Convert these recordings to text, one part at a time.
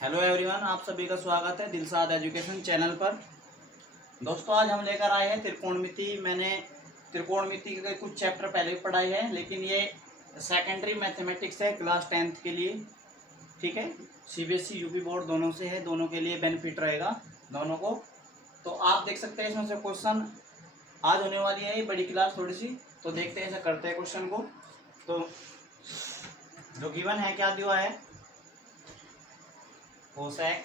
Hello everyone, आप सभी का स्वागत है दिलसाद एजुकेशन चैनल पर। दोस्तों, आज हम लेकर आए हैं त्रिकोणमिति। मैंने त्रिकोणमिति के कुछ चैप्टर पहले भी पढ़ाए हैं, लेकिन ये सेकेंडरी मैथमेटिक्स है क्लास 10th के लिए। ठीक है, सीबीएसई यूपी बोर्ड दोनों से है, दोनों के लिए बेनिफिट रहेगा दोनों को। तो आप देख सकते हैं इसमें से क्वेश्चन आज होने वाली है ये बड़ी क्लास थोड़ी सी। तो देखते हैं ऐसा करते हैं क्वेश्चन को। तो जो गिवन है क्या दिया है, कोसेक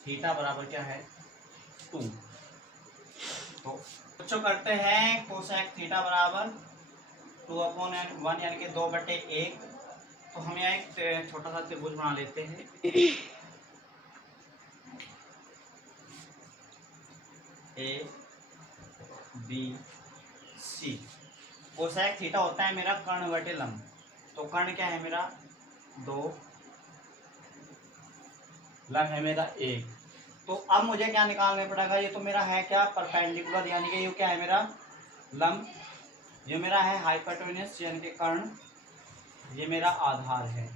थीटा बराबर क्या है 2। तो बच्चों करते हैं कोसेक थीटा बराबर 2/1 यानी कि 2/1। तो हम यहाँ एक छोटा सा त्रिभुज बना लेते हैं। A B C. Cosec theta होता है मेरा कर्ण बटे लंब। तो कर्ण क्या है मेरा 2, लंब है मेरा 1। तो अब मुझे क्या निकालना पड़ेगा, ये तो मेरा है क्या परपेंडिकुलर, यानी कि ये क्या है मेरा लंब, ये मेरा है हाइपोटेन्यूस यानी कि कर्ण, ये मेरा आधार है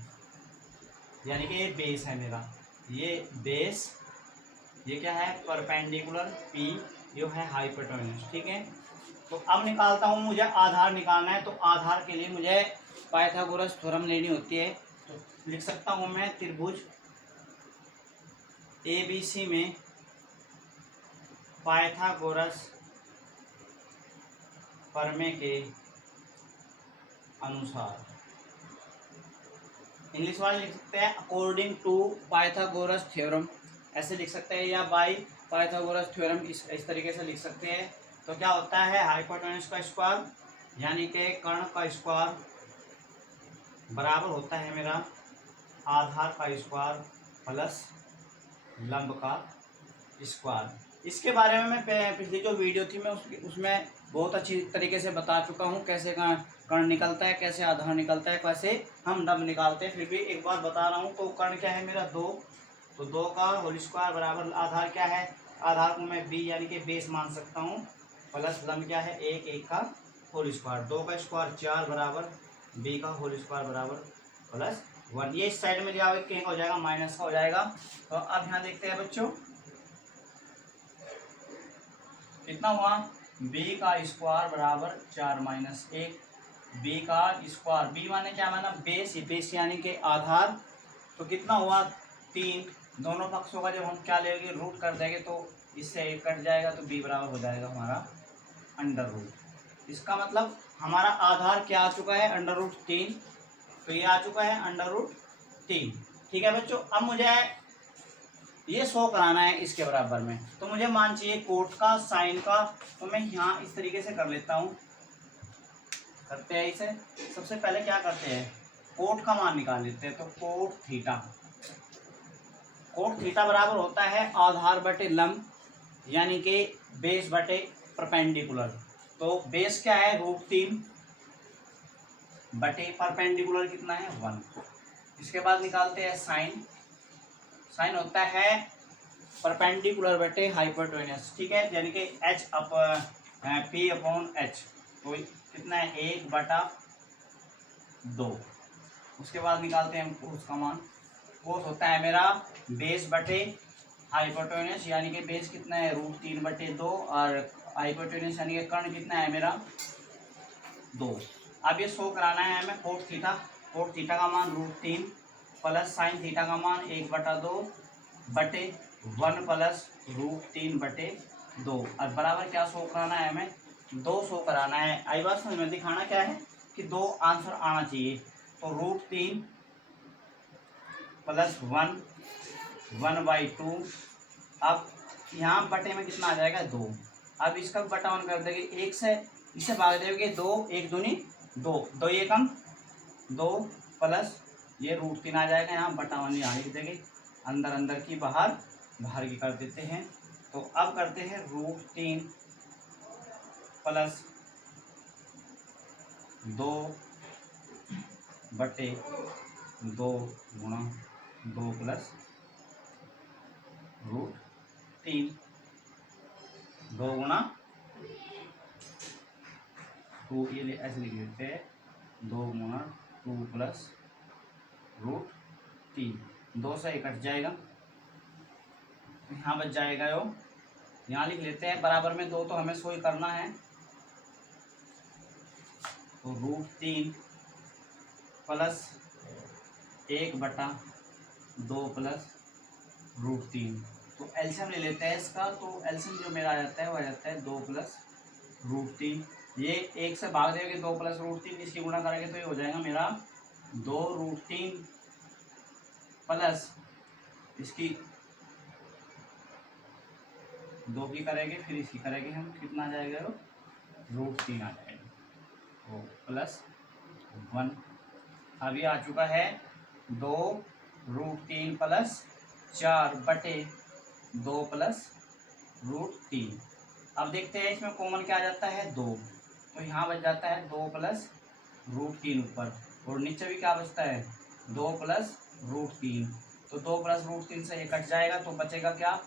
यानी कि ये बेस है मेरा, ये बेस, ये क्या है परपेंडिकुलर पी, ये है हाइपोटेन्यूस। ठीक है, तो अब निकालता हूँ, मुझे आधार निकालना है। तो आधार के लिए मुझे पाइथागोरस थ्योरम लेनी होती है। तो लिख सकता हूँ मैं त्रिभुज एबीसी में पाइथागोरस प्रमेय के अनुसार, इंग्लिश वाले लिख सकते हैं अकॉर्डिंग टू पाइथागोरस थ्योरम, ऐसे लिख सकते हैं, या बाय पाइथागोरस थ्योरम, इस तरीके से लिख सकते हैं। तो क्या होता है हाइपोटेन्यूस का स्क्वायर यानी कि कर्ण का स्क्वायर बराबर होता है मेरा आधार का स्क्वायर प्लस लंब का स्क्वायर। इसके बारे में मैं पिछली जो वीडियो थी मैं उसमें बहुत अच्छी तरीके से बता चुका हूँ, कैसे कर्ण निकलता है, कैसे आधार निकलता है, कैसे हम लंब निकालते हैं। फिर भी एक बार बता रहा हूँ। तो कर्ण क्या है मेरा 2, तो 2 का होल स्क्वायर बराबर आधार क्या है, आधार को मैं बी यानी कि बेस मान सकता हूँ, प्लस लंब क्या है 1, 1 का होल स्क्वायर, 2 का स्क्वायर 4 बराबर बी का होल स्क्वायर बराबर प्लस 1। ये इस साइड में जाओगे कहीं हो जाएगा माइनस का हो जाएगा। तो अब यहाँ देखते हैं बच्चों कितना हुआ, b का स्क्वायर बराबर 4 माइनस 1, b का स्क्वायर, b माने क्या माना बेस, बेस यानी कि आधार। तो कितना हुआ 3, दोनों पक्षों का जब हम क्या लेंगे रूट कर देंगे तो इससे 1 कट जाएगा, तो b बराबर हो जाएगा हमारा अंडर रूट। इसका मतलब हमारा आधार क्या आ चुका है अंडर रूट 3, तो ये आ चुका है अंडर रूट 3। ठीक है बच्चों, अब मुझे ये 100 कराना है इसके बराबर में। तो मुझे मान चाहिए कोट का साइन का, तो मैं यहाँ इस तरीके से कर लेता हूँ। करते हैं इसे, सबसे पहले क्या करते हैं कोट का मान निकाल लेते हैं। तो कोट थीटा बराबर होता है आधार बटे लंब यानी कि बेस बटे परपेंडिकुलर। तो बेस क्या है √3 बटे परपेंडिकुलर कितना है 1। इसके बाद निकालते हैं साइन, साइन होता है परपेंडिकुलर बटे हाइपोटेन्यूस। ठीक है, यानी कि h up p upon h, तो कितना है 1/2। उसके बाद निकालते हैं कोस का मान, कोस होता है मेरा बेस बटे हाइपोटेन्यूस यानी कि बेस कितना है √3/2 और हाइपोटेन्यूस यानी कि कर्ण कितना है मेरा 2। अब ये 100 कराना है हमें कोट थीटा का मान √3 प्लस साइन थीटा का मान 1/2 बटे 1 प्लस √3/2 और बराबर क्या 100 कराना है हमें 200 कराना है। आई बात समझ में, दिखाना क्या है कि 2 आंसर आना चाहिए। तो √3 प्लस 1/2। अब यहाँ बटे में कितना आ जाएगा 2। अब इसका बटा 1 कर देंगे 1 से, इसे भाग देंगे 2, 1 दूनी 2, 2 ये कम 2 प्लस ये √3 आ जाएगा, यहाँ बटा 1 यहाँ लिख देंगे, अंदर अंदर की बाहर बाहर की कर देते हैं। तो अब करते हैं √3 प्लस 2/2 गुणा 2 प्लस √3, 2 गुणा 2, ये ऐसे लिख देते हैं 2 गुणा 2 प्लस √3। 2 से 1 कट जाएगा, यहाँ बच जाएगा यो, यहाँ लिख लेते हैं बराबर में 2 तो हमें शो ही करना है, तो √3 प्लस 1/2 प्लस √3। तो एलसीएम ले लेते हैं इसका, तो एलसीएम जो मेरा आ जाता है वो आ जाता है 2 प्लस √3। ये 1 से भाग देंगे 2 प्लस √3, इसकी गुणा करेंगे तो ये हो जाएगा मेरा 2√3 प्लस इसकी 2 की करेंगे, फिर इसकी करेंगे हम, कितना आ जाएगा √3 आ जाएगा, तो प्लस 1। अभी आ चुका है 2√3 प्लस 4/2 प्लस √3। अब देखते हैं इसमें कॉमन क्या आ जाता है 2, तो यहाँ बच जाता है 2 प्लस √3 ऊपर, और नीचे भी क्या बचता है 2 प्लस √3। तो 2 प्लस √3 से ये कट जाएगा, तो बचेगा क्या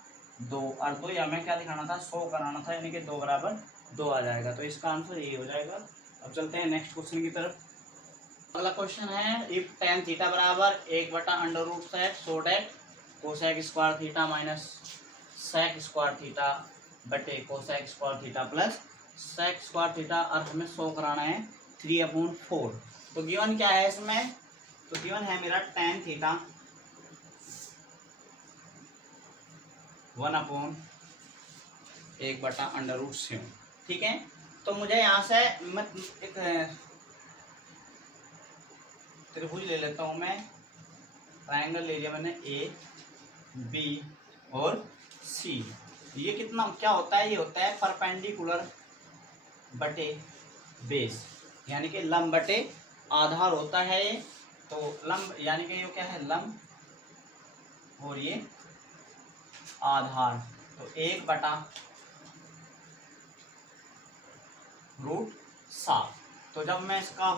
2, और 2 ये हमें क्या दिखाना था, 100 कराना था, यानी कि 2 बराबर 2 आ जाएगा। तो इसका आंसर ये हो जाएगा। अब चलते हैं नेक्स्ट क्वेश्चन की तरफ। अगला क्वेश्चन है, इफ tan थीटा बराबर 1/√sec so that cosec square theta minus sec square theta बटे cosec square theta plus sec square theta, और हमें 100 कराना है 3/4। तो गिवन क्या है इसमें, तो गिवन है मेरा tan थीटा 1/√7, ठीक है। तो मुझे यहाँ से मैं एक त्रिभुज ले लेता हूँ, मैं ट्रायंगल ले लिया मैंने A B और C। ये कितना क्या होता है, ये होता है परपेंडिकुलर बटे बेस, यानी कि लंब बटे आधार होता है ये। तो लंब यानी कि ये क्या है लंब और ये आधार, तो 1/√7। तो जब मैं इसका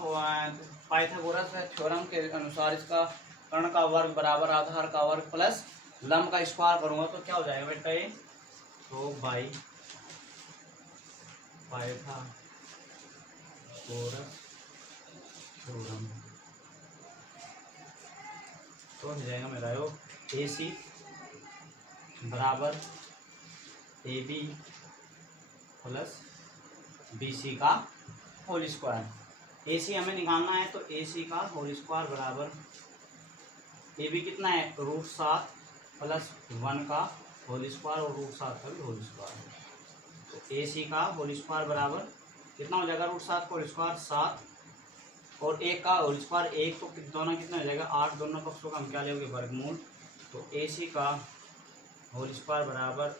पाइथागोरस थ्योरम के अनुसार इसका कर्ण का वर्ग बराबर आधार का वर्ग प्लस लंब का स्क्वायर करूंगा तो क्या हो जाएगा बेटा ये, तो बाई पाइथागोरस थ्योरम तो हो जाएगा मेरा यो AC बराबर AB प्लस BC का होल स्क्वायर। AC हमें निकालना है, तो AC का होल स्क्वायर बराबर AB कितना है √7 प्लस 1 का होल स्क्वायर और √7 का भी होल स्क्वायर। तो AC का होल स्क्वायर बराबर कितना हो जाएगा, √7 का होल स्क्वायर 7 और 1 का होल स्क्वायर 1, तो दोनों कितना हो जाएगा 8, दोनों पक्षों का हम क्या लेंगे वर्गमूल। तो AC का होल स्क्वायर बराबर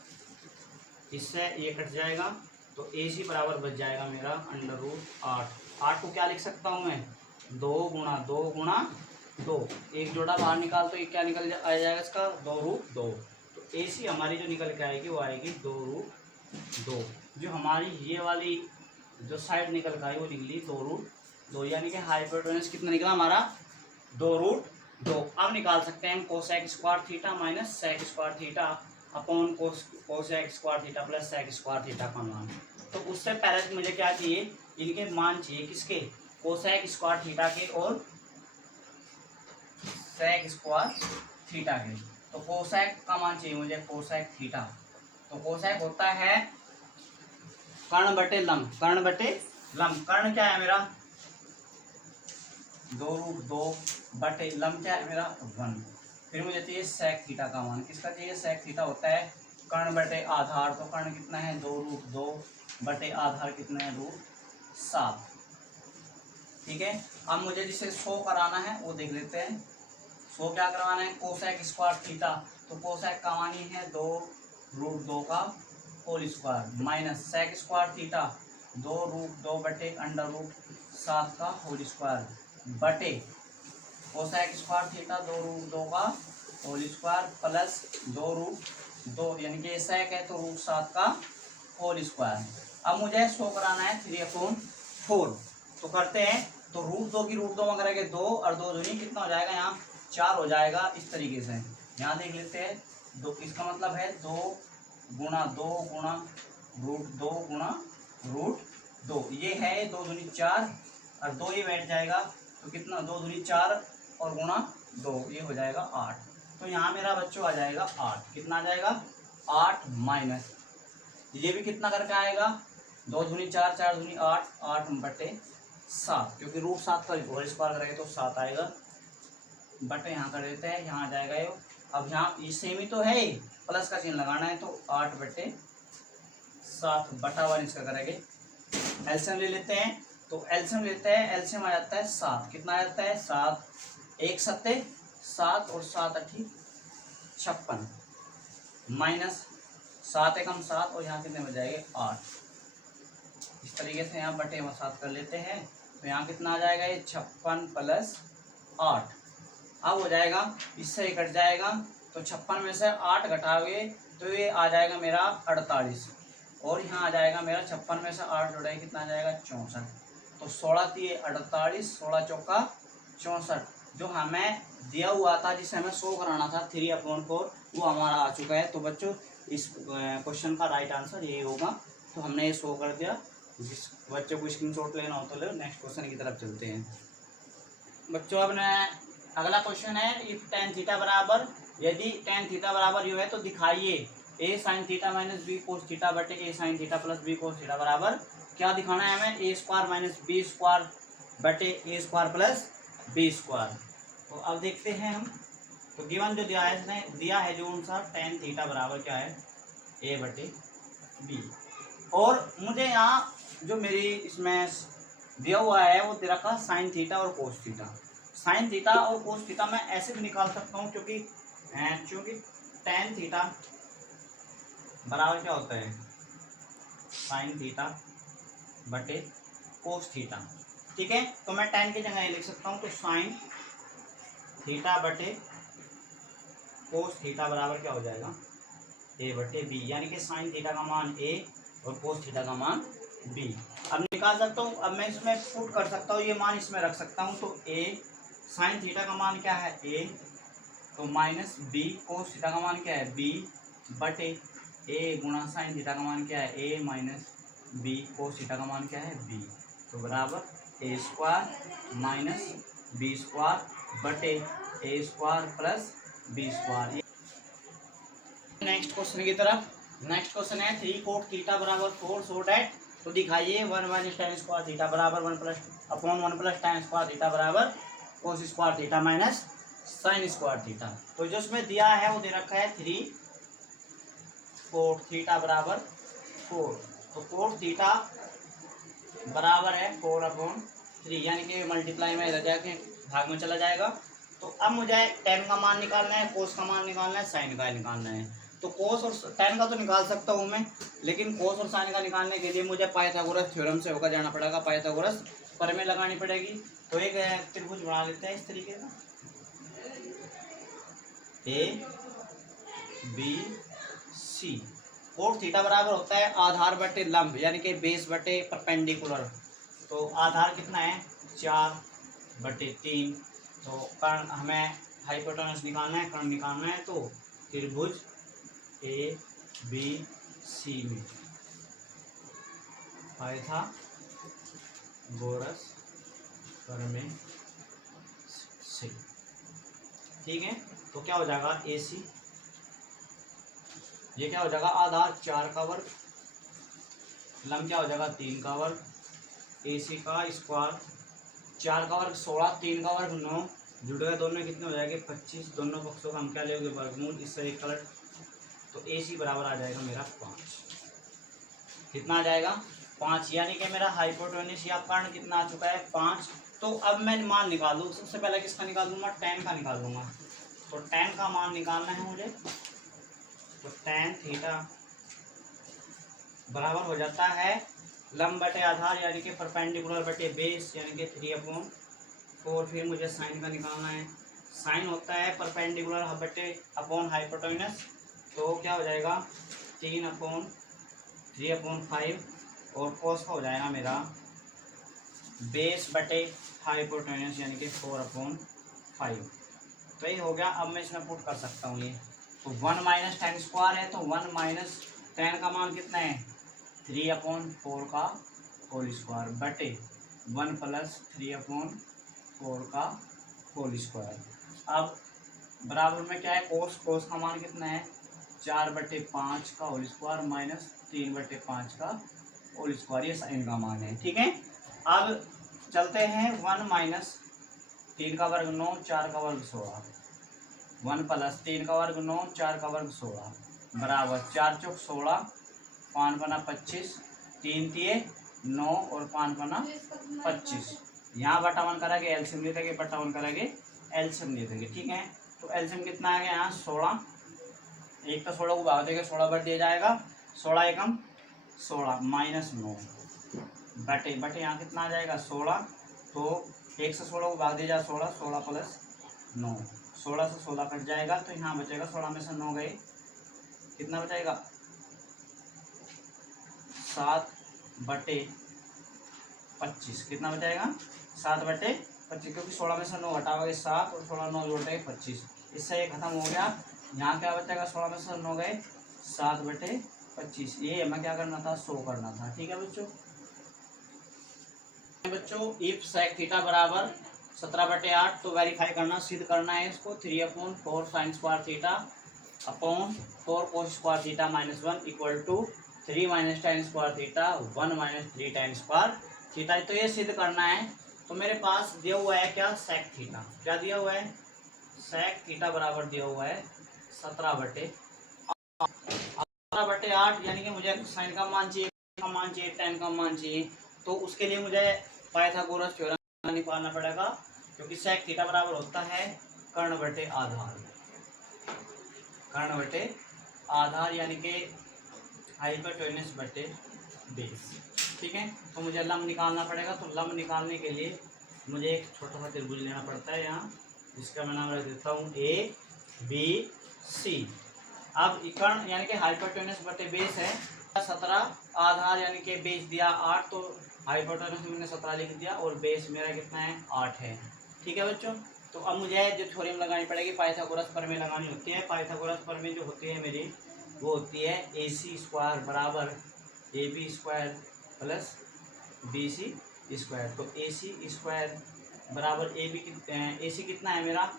इससे ये कट जाएगा, तो AC बराबर बच जाएगा मेरा √8। 8 को क्या लिख सकता हूँ मैं 2 गुणा 2 गुणा 2, एक जोड़ा बाहर निकाल तो ये क्या निकल आ जाएगा इसका 2√2। तो AC हमारी जो निकल के आएगी वो आएगी 2√2। जो हमारी ये वाली जो साइड निकल के आई वो निकली 2√2, यानी कि हाइपोटेन्यूस कितना निकला हमारा 2√2। अब निकाल सकते हैं cosec square theta minus sec square theta upon cosec square theta plus sec square theta का मान। तो उससे पहले मुझे क्या चाहिए, इनके मान चाहिए, किसके कोसेक स्क्वायर थीटा के और सेक स्क्वायर थीटा के। तो कोसेक का मान चाहिए मुझे, कोसेक थीटा। तो कोसेक होता है कर्ण बटे लंब, कर्ण बटे लंब। कर्ण क्या है मेरा 2√2 बटे लंब क्या है मेरा 1। फिर मुझे चाहिए सेक थीटा का मान, किसका चाहिए सेक थीटा होता है कर्ण बटे आधार। तो कर्ण कितना है 2√2 बटे आधार कितना है √7, ठीक है। अब मुझे जिसे 100 कराना है वो देख लेते हैं। 100 क्या करवाना है कोसेक स्क्वायर थीटा, तो कोसेक का मान ही है 2√2 का whole square minus sec square theta 2√2 बटे √7 का होल स्क्वायर बटे कोसेक स्क्वायर थीटा 2√2 का होल स्क्वायर प्लस 2√2, यानी कि सेक है तो √7 का होल स्क्वायर। अब मुझे 100 कराना है 3/4, तो करते हैं। तो √2 की √2 में करेंगे 2 और 2 दूनी कितना हो जाएगा यहाँ 4 हो जाएगा। इस तरीके से यहाँ देख लेते हैं, दो इसका मतलब है 2 गुणा 2 गुणा √2 गुणा √2, ये है 2 दूनी 4 और 2 ये बैठ जाएगा, तो कितना 2 दूनी 4 और गुणा 2 ये हो जाएगा 8। तो यहाँ मेरा बच्चों आ जाएगा 8। कितना आ जाएगा? 8 माइनस ये भी कितना करके आएगा? 2 दूनी 4, 4 दूनी 8, 8 बटे 7, क्योंकि रूट 7 का होल स्क्वायर करेंगे तो 7 आएगा, बटे यहाँ कर देते हैं, यहाँ आ जाएगा ये। अब यहाँ ये सेम ही तो है, प्लस का चिन्ह लगाना है, तो 8 बटे 7 बटा 1 इसका करेंगे। एलसीएम ले लेते हैं, तो एलसीएम लेते हैं, एलसीएम आ जाता है 7। कितना आ जाता है? 7 1 सत्ते 7 और 7 अठी 56 माइनस 7 एकम 7 और यहाँ कितने बच जाएंगे? 8। इस तरीके से यहाँ बटे 7 कर लेते हैं, तो यहाँ कितना आ जाएगा? ये 56 प्लस 8। अब हो जाएगा, इससे ही कट जाएगा, तो 56 में से 8 घटाओगे तो ये आ जाएगा मेरा 48, और यहाँ आ जाएगा मेरा 56 में से 8 जोड़ेगा कितना आ जाएगा? 64। तो 16 दिए 48, 16 चौका 64। जो हमें दिया हुआ था, जिसे हमें 100 कराना था 3/4, वो हमारा आ चुका है। तो बच्चों इस क्वेश्चन का राइट आंसर यही होगा। तो हमने ये 100 कर दिया। जिस बच्चों को स्क्रीनशॉट लेना हो तो ले। नेक्स्ट क्वेश्चन की तरफ चलते हैं बच्चों। अब अगला क्वेश्चन है, इफ tan थीटा बराबर, यदि tan थीटा बराबर यू है तो दिखाइए a sin theta minus B cos theta बटे a sin theta plus B cos theta बराबर क्या दिखाना है हमें? a square minus B square बटे a square plus B square. तो अब देखते हैं हम। तो गिवन जो दिया है, इसने दिया है जो अनुसार tan थीटा बराबर क्या है? a बटे बी। और मुझे यहाँ जो मेरी इसमें दिया हुआ है वो दे रखा साइन थीटा और कोस थीटा। साइन थीटा और कोस थीटा मैं ऐसे भी निकाल सकता हूँ, क्योंकि tan थीटा बराबर क्या होता है? साइन थीटा बटे कोस थीटा। ठीक है, तो मैं tan की जगह ये लिख सकता हूँ, तो साइन थीटा बटे कोस थीटा बराबर क्या हो जाएगा? a बटे बी, यानी कि साइन थीटा का मान a और कोस थीटा का मान b। अब निकाल सकता हूँ, अब मैं इसमें पुट कर सकता हूँ, ये मान इसमें रख सकता हूँ। तो a साइन थीटा का मान क्या है? a, तो माइनस b कोस थीटा का मान क्या है? b बटे a गुणा साइन थीटा का मान क्या है? a minus b cos theta का मान क्या है? b। तो बराबर a square minus b square बटे a square plus b square. Next question की तरफ। नेक्स्ट क्वेश्चन है 3 कोट थीटा बराबर 4 सो डैट, तो दिखाइए 1 माइनस tan स्क्वायर थीटा बराबर 1 plus upon 1 plus tan square theta बराबर cos square theta minus sine square theta. तो जो इसमें दिया है वो दे रखा है 3 कोट थीटा बराबर 4। तो कोट थीटा बराबर है 4/3, यानी कि मल्टीप्लाई में इधर जाके भाग में चला जाएगा। तो अब मुझे tan का मान निकालना है, कोस का मान निकालना है, साइन का निकालना है। तो कोस और tan का तो निकाल सकता हूँ मैं, लेकिन कोस और साइन का निकालने के लिए मुझे पाइथागोरस थ्योरम से होकर जाना पड़ेगा, पाइथागोरस प्रमेय लगानी पड़ेगी। तो एक त्रिभुज बना लेते हैं इस तरीके का, A B C. Cot theta बराबर होता है आधार बटे लंब, यानी कि बेस बटे परपेंडिकुलर। तो आधार कितना है? 4/3। तो कर्ण हमें हाइपोटेनस निकालना है, कर्ण निकालना है। तो त्रिभुज ए बी सी में पाइथागोरस प्रमेय से, ठीक है। तो क्या हो जाएगा? ए सी, ये क्या हो जाएगा? आधार 4 का वर्ग, लंब क्या हो जाएगा? 3 का वर्ग, ए सी का स्क्वायर 4 का वर्ग 16, 3 का वर्ग 9, जुड़ गए दोनों, कितने हो जाएंगे? 25। दोनों पक्षों का हम क्या लेंगे? वर्गमूल, इससे एक कलर। तो ए सी बराबर आ जाएगा मेरा 5। कितना आ जाएगा? 5, यानी कि मेरा हाइपोटेन्यूस या कर्ण कितना आ चुका है? 5। तो अब मैं मान निकाल दूँ। सबसे पहले किसका निकाल दूंगा? tan का निकाल दूंगा। तो tan का मान निकालना है मुझे। तो tan थीटा बराबर हो जाता है लंब बटे आधार, यानी कि परपेंडिकुलर बटे बेस, यानी कि 3/4। फिर मुझे साइन का निकालना है। साइन होता है परपेंडिकुलर बटे अपॉन हाइपोटेन्यूस। तो क्या हो जाएगा? 3/3/5। और कोस का हो जाएगा मेरा बेस बटे हाइपोटेन्यूस, यानी कि 4/5। तो ये हो गया। अब मैं इसमें पुट कर सकता हूँ ये। तो 1 माइनस tan स्क्वायर है, तो 1 माइनस tan का मान कितना है? 3/4 का होल स्क्वायर बटे 1 प्लस 3/4 का होल स्क्वायर। अब बराबर में क्या है कोस, कोस का मान कितना है 4/5 का होल स्क्वायर माइनस 3/5 का होल स्क्वायर, ये साइन का मान है। ठीक है, अब चलते हैं 1 माइनस 3 का वर्ग 9, 4 का वर्ग 16, 1 प्लस 3 का वर्ग 9, 4 का वर्ग 16 बराबर 4 चौक 16, 5 बना 25, 3 तिये 9 और 5 बना 25। यहाँ बटा 1 करेंगे एलसीएम ले देंगे, बटा 1 करेंगे एलसीएम ले देंगे। ठीक है, तो एलसीएम कितना आ गया यहाँ 16, एक तो 16 को भाग देंगे 16 बट दिया जाएगा, 16 एकम 16 माइनस 9 बटे बटे यहाँ कितना आ जाएगा 16, तो 1 से 16 को भाग दिया जाए 16, 16 प्लस 9, 16 से 16 कट जाएगा तो यहाँ बचेगा 16 में से 9 गए, कितना बचेगा 7/25, कितना बचाएगा 7/25, क्योंकि 16 में से 9 घटाओगे 7 और 16 9 जोड़ देंगे 25, इससे ये खत्म हो गया। यहाँ क्या बचेगा 16 में से 9 गए 7/25, ये हमें क्या करना था 100 करना था। ठीक है बच्चों, इफ सेक थीटा बराबर 17/8 तो वेरीफाई करना, सिद्ध करना है इसको 3/4 sine square theta upon 4 cos square theta minus 1 equal to 3 minus tan square theta 1 minus 3 tan square theta. तो ये सिद्ध करना है, तो मेरे पास दिया हुआ है क्या सेक थीटा, क्या दिया हुआ है सेक थीटा बराबर दिया हुआ है 17/8, यानी कि मुझे साइन का मान चाहिए, tan का मान चाहिए, तो उसके लिए मुझे पाइथागोरस थ्योरम निकालना पड़ेगा, क्योंकि सेक थीटा बराबर होता है कर्ण बटे आधार, कर्ण बटे आधार यानी कि हाइपोटेन्यूस बटे बेस। ठीक है, तो मुझे लंब निकालना पड़ेगा, तो लंब निकालने के लिए मुझे एक छोटा सा त्रिभुज लेना पड़ता है यहाँ, जिसका मैं नाम रख देता हूँ ABC। अब कर्ण यानी कि हाइपोटेन्यूस बटे बेस है 17, आधार यानी कि बेस दिया 8, तो हाइपोटेन्यूस मैंने 17 लिख दिया और बेस मेरा कितना है 8 है। ठीक है बच्चों, तो अब मुझे जो थ्योरम लगानी पड़ेगी पाइथागोरस प्रमेय लगानी होती है। पाइथागोरस प्रमेय जो होती है मेरी वो होती है AC स्क्वायर बराबर AB square plus BC square. तो AC स्क्वायर बराबर AC कितना है मेरा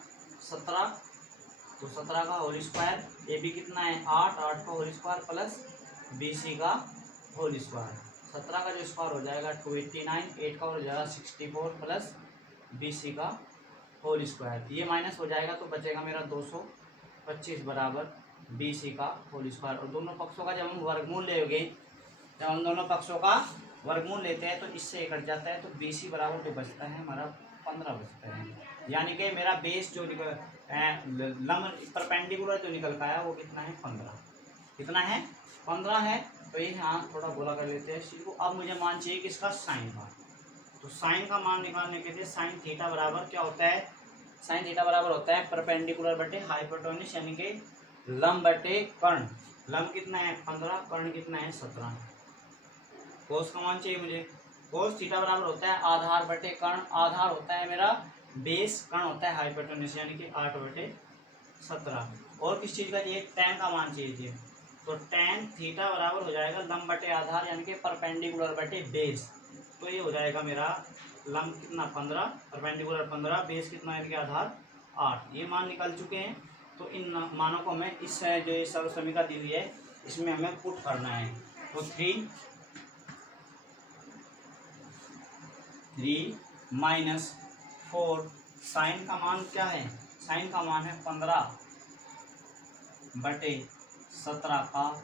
17, तो 17 का होल स्क्वायर, AB कितना है 8, 8 का होल स्क्वायर प्लस BC का होल स्क्वायर। 17 का जो स्क्वायर हो जाएगा 289, 8 का हो जाएगा 64 प्लस BC का होल स्क्वायर, ये माइनस हो जाएगा तो बचेगा मेरा 225 बराबर BC का होल स्क्वायर। और दोनों पक्षों का जब हम वर्गमूल लेंगे, जब हम दोनों पक्षों का वर्गमूल लेते हैं तो इससे कट जाता है, तो BC बराबर जो बचता है हमारा 15 बचता है, यानी कि मेरा बेस जो लंब परपेंडिकुलर जो निकल का है वो कितना है 15, कितना है 15 है। तो ये यहाँ थोड़ा गोला कर लेते हैं इसी को। अब मुझे मान चाहिए किसका साइन का, तो साइन का मान निकालने के लिए साइन थीटा बराबर क्या होता है, साइन थीटा बराबर होता है परपेंडिकुलर बटे हाइपोटेन्यूस यानी कि लंब बटे कर्ण। लंब कितना है 15, कर्ण कितना है 17। कोस का मान चाहिए मुझे, कोस थीटा बराबर होता है आधार बटे कर्ण, आधार होता है मेरा बेस, कर्ण होता है हाइपोटेन्यूस यानी कि 8/17। और किस चीज़ का चाहिए tan का मान चाहिए, तो tan थीटा बराबर हो जाएगा लंब बटे आधार यानी कि परपेंडिकुलर बटे बेस। तो ये हो जाएगा मेरा लंब कितना 15, परपेंडिकुलर 15, बेस कितना यानी कि आधार 8। ये मान निकल चुके हैं, तो इन मानों को हमें इस जो ये सर्व समीकरण दी हुई है इसमें हमें पुट करना है। तो 3 माइनस 4, साइन का मान क्या है, साइन का मान है 15/17 का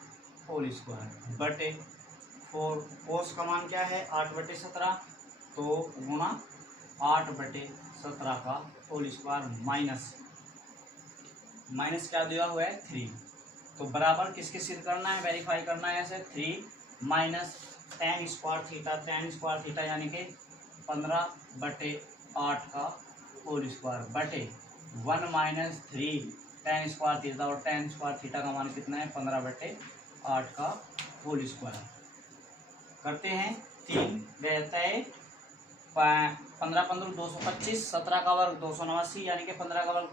होल स्क्वायर बटे 4, कोस का मान क्या है 8/17, तो गुणा 8/17 का होल स्क्वायर माइनस क्या दिया हुआ है 3। तो बराबर किसके सिद्ध करना है, वेरीफाई करना है ऐसे 3 माइनस tan स्क्वायर थीटा यानी कि 15/8 का होल स्क्वायर बटे 1 माइनस 3 tan स्क्वायर थीटा, और tan स्क्वायर थीटा का मान कितना है 15/8 का होल स्क्वायर। करते हैं 3 रहता है 15 225, 17 का वर्ग 289 यानी कि 15 का वर्ग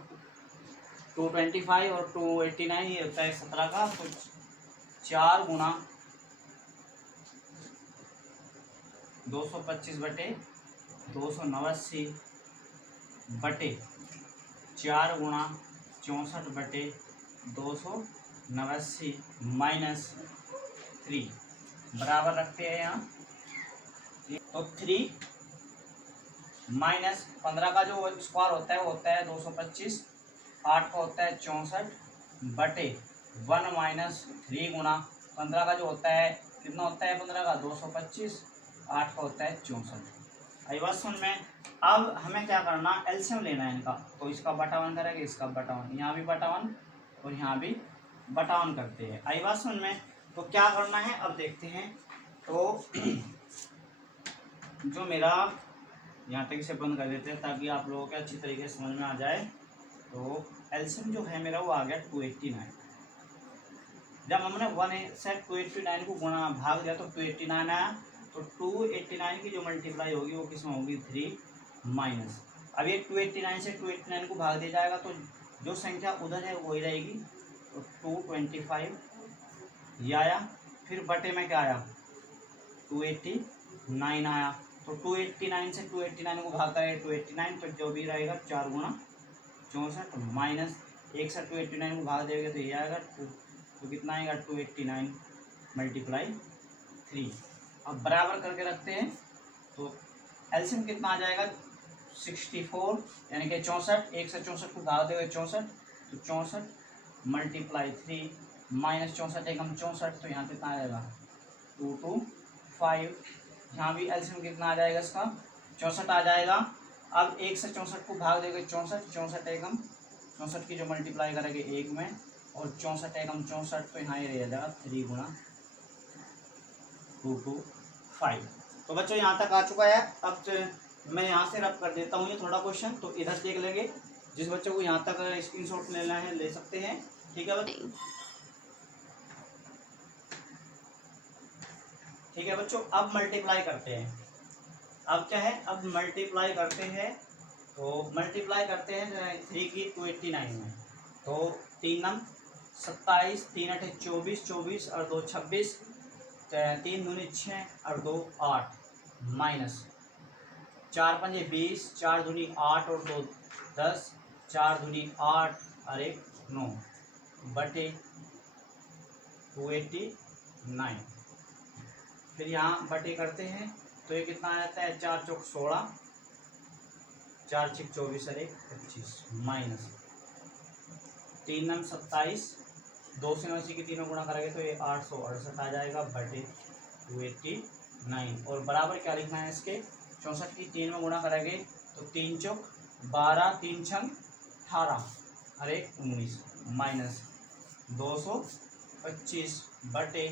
225 और 289 ये होता है 17 का, तो 4 गुणा 225/289 बटे 4 गुणा 64/289 -3 बराबर रखते हैं यहाँ। तो 3 माइनस 15 का जो स्क्वायर होता है वो होता है 225, 8 का होता है 64/1 -3 गुना 15 का जो होता है कितना होता है 15 का 225, 8 का होता है 64। आई बात सुन में। अब हमें क्या करना, एलसीएम लेना है इनका। तो इसका बटा 1 करेंगे, इसका बटा 1, यहाँ भी बटा 1 और यहाँ भी बटा 1 करते हैं। आई बात सुन में। तो क्या करना है अब देखते हैं। तो जो मेरा यहाँ तक इसे बंद कर देते हैं ताकि आप लोगों को अच्छी तरीके से समझ में आ जाए। तो एलसीएम जो है मेरा वो आ गया 289। जब हमने 1 से 289 को गुणा भाग दिया तो 289 आया। तो 289 की जो मल्टीप्लाई होगी वो किसमें होगी 3 माइनस। अब ये 289 से 289 को भाग दिया जाएगा तो जो संख्या उधर है वही रहेगी। तो 225 ये आया। फिर बटे में क्या आया 289 आया। तो 289 से 289 को भाग करेंगे 289, तो जो भी रहेगा 4 गुणा 64 माइनस 1 से 289 को भाग देंगे तो ये आएगा 2। तो कितना आएगा 289 मल्टीप्लाई 3। अब बराबर करके रखते हैं। तो एलसीएम कितना आ जाएगा 64 यानी कि 64। 1 से 64 को भाग देंगे 64, तो 64 मल्टीप्लाई 3 माइनस 64 एकम 64। तो यहाँ कितना आ जाएगा 225। यहाँ भी एलसीएम कितना आ जाएगा इसका 64 आ जाएगा। अब 1 से 64 को भाग देंगे 64, 64 एकम 64 की जो मल्टीप्लाई करेंगे 1 में और 64 एकम 64, तो यहाँ ये रह जाएगा 3 गुणा 225। तो बच्चों यहाँ तक आ चुका है। अब मैं यहाँ से रब कर देता हूँ ये थोड़ा क्वेश्चन, तो इधर देख लेंगे। जिस बच्चों को यहाँ तक स्क्रीनशॉट लेना है ले सकते हैं, ठीक है बच्चों। ठीक है बच्चों, अब मल्टीप्लाई करते हैं। अब क्या है, अब मल्टीप्लाई करते हैं। तो मल्टीप्लाई करते हैं 3 की 289 में। तो 3 नम 27, 3 8 24, 24 और 2 26, 3 दूनी 6 और 2 8 माइनस 4 पंजे 20, 4 दूनी 8 और 2 10, 4 दूनी 8 और 1 9 बटे 289। फिर यहाँ बटे करते हैं तो ये कितना आ जाता है 4 चौक 16, 4 छिक 24 और 1 25 माइनस 3 नम 27, 2 से 80 की तीनों गुणा करेंगे तो ये 868 आ जाएगा बटे 289। और बराबर क्या लिखना है इसके 64 की 3 में गुणा करेंगे तो 3 चौक 12, 3 छंग 18 और 1 19 माइनस 225 बटे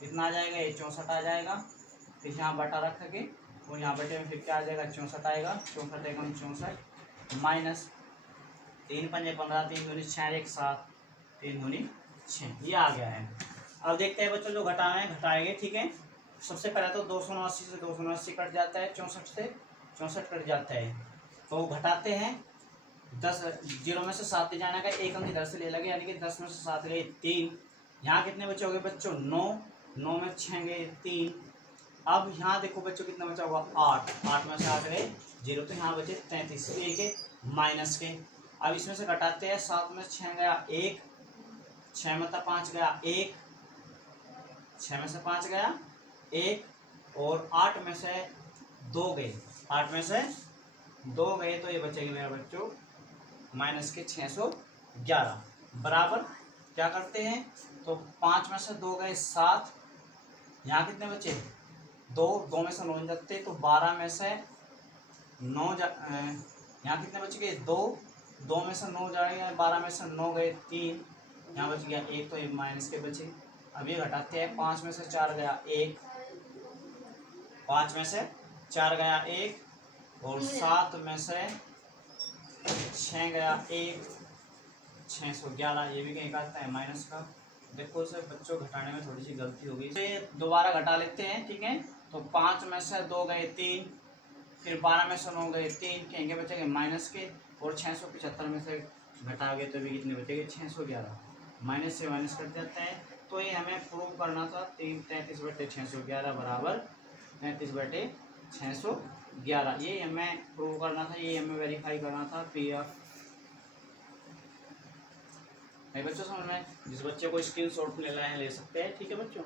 कितना आ जाएगा ये 64 आ जाएगा। फिर यहाँ बटा रख के और यहाँ बटे में फिर क्या आ जाएगा 64 आएगा। 64 एकम 64 माइनस 3 पंजे 15, 3 दूनी 6 1 7, 3 दूनी 6 ये आ गया है। अब देखते हैं बच्चों जो घटाना है घटाएंगे, ठीक है। सबसे पहले तो 279 से 279 कट जाता है, 64 से 64 कट जाता है। तो घटाते हैं 10 जीरो में से 7 ले जाना का, एक अंक इधर से ले लगे यानी कि 10 में से 7 गए 3। यहाँ कितने बचे हो गए बच्चों 9, 9 में 6 गए 3। अब यहाँ देखो बच्चों कितना बचा हुआ 8, 8 में से 8 गए 0, तो यहाँ बचे 33 के माइनस के। अब इसमें से घटाते हैं 7 में 6 गया 1, 6 में 5 गया 1, 6 में से 5 गया 1 और 8 में से 2 गए, 8 में से 2 गए तो ये बचेंगे मेरा बच्चों माइनस के 611 बराबर क्या करते हैं। तो 5 में से 2 गए 7, यहाँ कितने बचे 2, 2 में से 9 जाते तो 12 में से 9 यहाँ कितने बच गए 2, 2 में से 9 जाएगा 12 में से 9 गए 3, यहाँ बच गया 1, तो ये माइनस के बचे। अब ये घटाते हैं 5 में से 4 गया 1, 5 में से 4 गया 1 और 7 में से 6 गया 1, 611 ये भी कहीं आता है माइनस का। देखो सर बच्चों घटाने में थोड़ी सी गलती हो गई, तो दोबारा घटा लेते हैं, ठीक है। तो 5 में से 2 गए 3, फिर 12 में से 9 गए 3, कहेंगे बचेंगे माइनस के और 675 में से घटा गए तो भी कितने बचेंगे 611, माइनस से माइनस कट जाता है। तो ये हमें प्रूव करना था 33/611 बराबर 33/611, ये हमें प्रूव करना था, ये हमें वेरीफाई करना था। पी ऑफ है बच्चों समझ में? जिस बच्चे को स्क्रीनशॉट लेना है ले सकते हैं, ठीक है बच्चों।